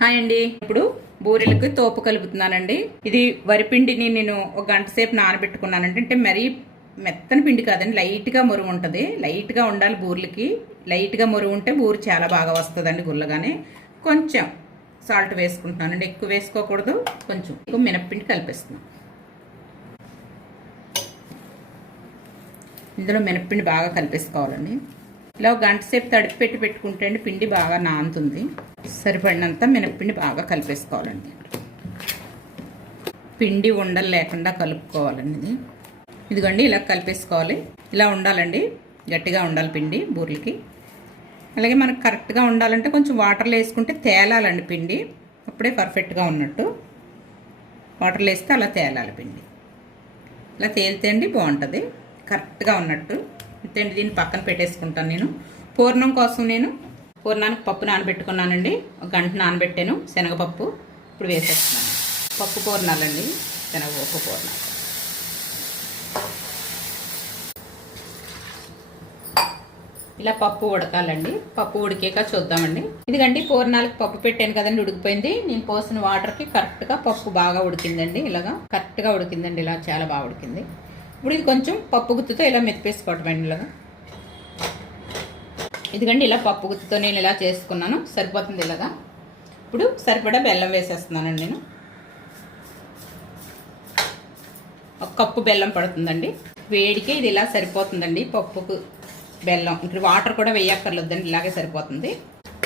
Hi అండి. ఇప్పుడు బూరెలకు తోపు కలుపుతున్నానండి. ఇది వరిపిండిని నేను ఒక గంట సేపు నానబెట్టుకున్నానండి. అంటే మరీ మెత్తని పిండి కాదండి, లైట్గా మురుగు ఉంటుంది. లైట్గా ఉండాలి బూరెలకి. లైట్గా మురుగు ఉంటే బూరె చాలా బాగా వస్తుందండి గుల్లగానే. కొంచెం సాల్ట్ వేసుకుంటున్నానండి, ఎక్కువ వేసుకోకూడదు. కొంచెం ఎక్కువ మినప్పిండి కలిపేస్తున్నాను. ఇందులో మినప్పిండి బాగా కలిపేసుకోవాలండి. ఇలా ఒక గంట సేపు తడిపి పెట్టుకుంటే అండి పిండి బాగా నానుతుంది. సరిపడినంత మినప్పిండి బాగా కలిపేసుకోవాలండి. పిండి ఉండలు లేకుండా కలుపుకోవాలండి. ఇదిగోండి ఇలా కలిపేసుకోవాలి. ఇలా ఉండాలండి, గట్టిగా ఉండాలి పిండి బూరెలకి. అలాగే మనకు కరెక్ట్గా ఉండాలంటే కొంచెం వాటర్లో వేసుకుంటే తేలాలండి పిండి, అప్పుడే పర్ఫెక్ట్గా ఉన్నట్టు. వాటర్లో వేస్తే అలా తేలాలి పిండి. ఇలా తేలితే అండి బాగుంటుంది, కరెక్ట్గా ఉన్నట్టు. ఇంతండి, దీన్ని పక్కన పెట్టేసుకుంటాను. నేను పూర్ణం కోసం పూర్ణానికి పప్పు నానబెట్టుకున్నానండి. ఒక గంట నానబెట్టాను శనగపప్పు. ఇప్పుడు వేసేస్తున్నాను. పప్పు పూర్ణాలండి, శనగపప్పు పూర్ణాలు. ఇలా పప్పు ఉడకాలండి. పప్పు ఉడికాక చూద్దామండి. ఇదిగండి పూర్ణాలకు పప్పు పెట్టాను కదండి, ఉడికిపోయింది. నేను పోసిన వాటర్కి కరెక్ట్గా పప్పు బాగా ఉడికిందండి. ఇలాగా కరెక్ట్గా ఉడికిందండి, ఇలా చాలా బాగా ఉడికింది. ఇప్పుడు ఇది కొంచెం పప్పు గుత్తుతో ఇలా మెత్తిపేసుకోవటమండి. ఇలాగా ఇదిగండి, ఇలా పప్పు గుత్తుతో నేను ఇలా చేసుకున్నాను, సరిపోతుంది. ఇలాగా ఇప్పుడు సరిపడా బెల్లం వేసేస్తున్నానండి. నేను ఒక కప్పు బెల్లం పడుతుందండి. వేడికి ఇది ఇలా సరిపోతుందండి పప్పుకు బెల్లం. ఇక్కడ వాటర్ కూడా వేయక్కర్లేదండి, ఇలాగే సరిపోతుంది.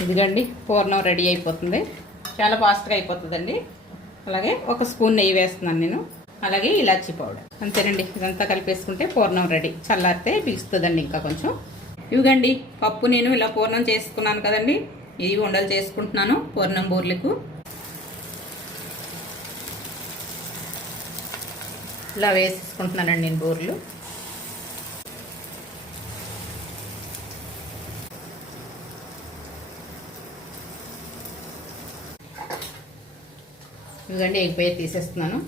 ఇదిగండి పూర్ణం రెడీ అయిపోతుంది, చాలా ఫాస్ట్గా అయిపోతుందండి. అలాగే ఒక స్పూన్ నెయ్యి వేస్తున్నాను నేను, అలాగే ఇలాచీ పౌడర్. అంతేనండి, ఇదంతా కలిపేసుకుంటే పూర్ణం రెడీ. చల్లారితే బిగుస్తుందండి ఇంకా కొంచెం. ఇవిగండి పప్పు నేను ఇలా పూర్ణం చేసుకున్నాను కదండి, ఇవి ఉండలు చేసుకుంటున్నాను పూర్ణం బూరెలకు. ఇలా వేసుకుంటున్నానండి నేను బూరెలు. ఇవిగండి ఎగిపోయి తీసేస్తున్నాను.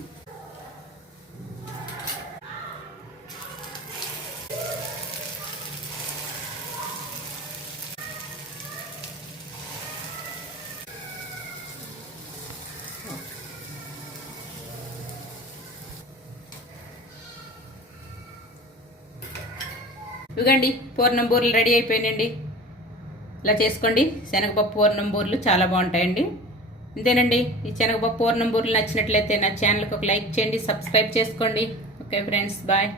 ఇదిగండి పూర్ణం బూరెలు రెడీ అయిపోయినాయండి. ఇలా చేసుకోండి. శనగపప్పు పూర్ణం బూరెలు చాలా బాగుంటాయండి. అంతేనండి. ఈ శనగపప్పు పూర్ణం బూరెలు నచ్చినట్లయితే నా ఛానల్కి ఒక లైక్ చేయండి, సబ్స్క్రైబ్ చేసుకోండి. Okay friends, bye.